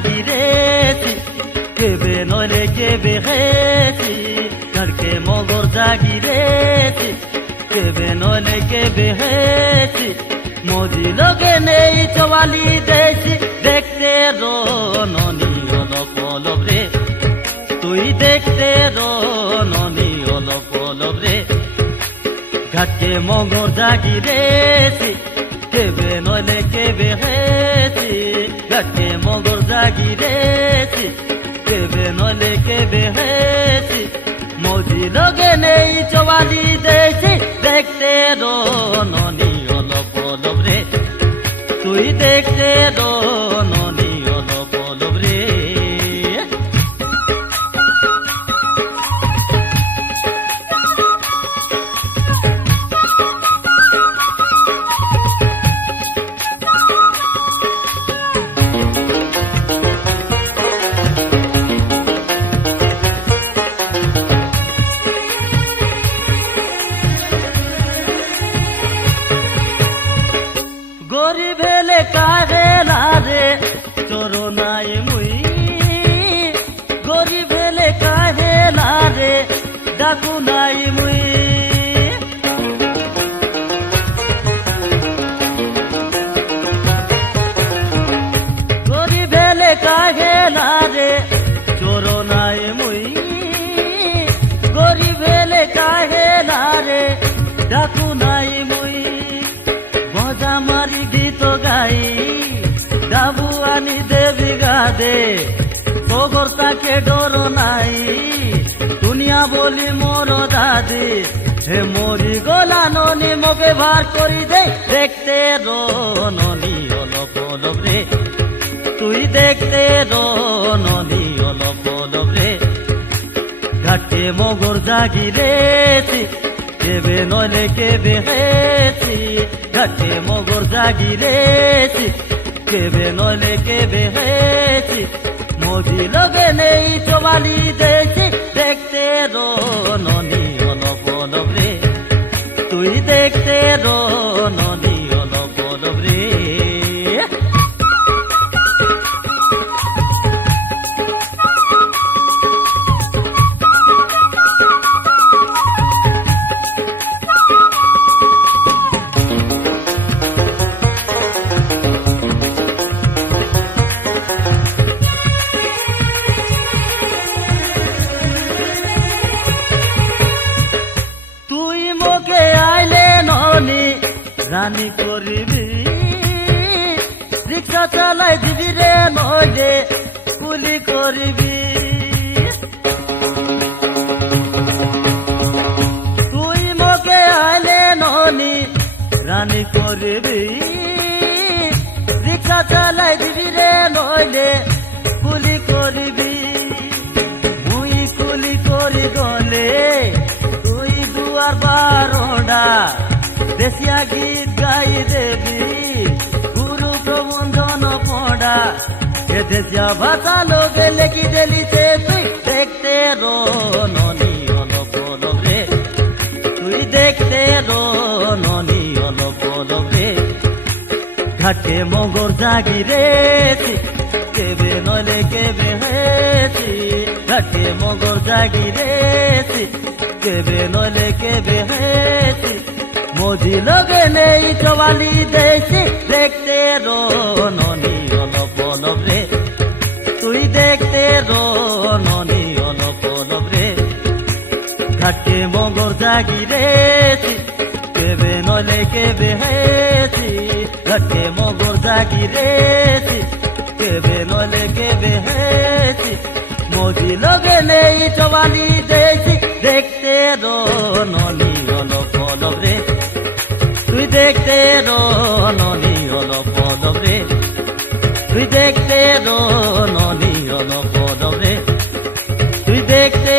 জাগিরেছি কেবে নইলে কেবে হেছি ঘরকে মগর জাগিরেছি কেবে নইলে কেবে হেছি মজি লগে নেই চওয়ালি দেশি দেখতে রননি অলপ অলপ রে তুই দেখতে রননি অলপ অলপ রে ঘাটকে মগর জাগিরেছি কেবে নইলে কেবে হেছি ঘাটকে মগর জাগিরেছি কেবে নইলে কেবে হেছি মজি লগে নেই চওয়ালি দেশি দেখতে রননি অলপ অলপ রে তুই দেখতে রননি অলপ অলপ রে গরিব হেলে কাহে লারে চরনায় মুই গরিব হেলে কাহে লারে ডাকু নাই মুই গরিব হেলে কাহে লারে চরনায় মুই গরিব হেলে কাহে লারে ডাকু নাই মুই মজা মারি গীত গাই ডাবু আনি দেবী গাদে গোবর তাকে ডর নাই দুনিয়া বলি মোর দাদি হে মরি গলা ননি মোকে ভার করি দে দেখতে রননি অলপ অলপ রে তুই দেখতে রননি অলপ অলপ রে ঘাটে মগর জাগিরেছি কেবে নইলে কেবে হেছি ঘাটে মগর জাগিরেছি কেবে নইলে কেবে হেছি মজি লগে নেই চওয়ালি দেশি দেখতে রননি অলপ অলপ রে তুই দেখতে রননি অলপ অলপ রে রানী করিবি রিক্সা চালাই দিবি রে নইলে কুলি করিবি তুই মোকে আইলে ননি রানী করিবি রিক্সা চালাই দিবি রে নইলে কুলি করিবি মুই কুলি করি গলে তুই দুয়ার বারোডা দেশিয়া গীত গাই দেবি গুরু প্রবন্ধন পড়া এ দেশিয়া ভাষা লোকে লেখি দেলিতে তুই দেখতে রননি অলপ অলপ রে তুই দেখতে রননি অলপ অলপ রে ঘাটে মগর জাগিরেছি কেবে নইলে কেবে হেছি ঘাটে মগর জাগিরেছি কেবে নইলে কেবে হেছি মজি লগে নেই চওয়ালি দেশি দেখতে রননি অলপ অলপ রে তুই দেখতে রননি অলপ অলপ রে ঘাটে মগর জাগিরেছি কেবে নইলে কেবে হেছি ঘাটে মগর জাগিরেছি কেবে নইলে কেবে হেছি মজি লগে নেই চওয়ালি দেশি দেখতে রননি অলপ অলপ রে তুই দেখতে রননি অলপ অলপ রে তুই দেখতে রননি অলপ অলপ রে তুই দেখতে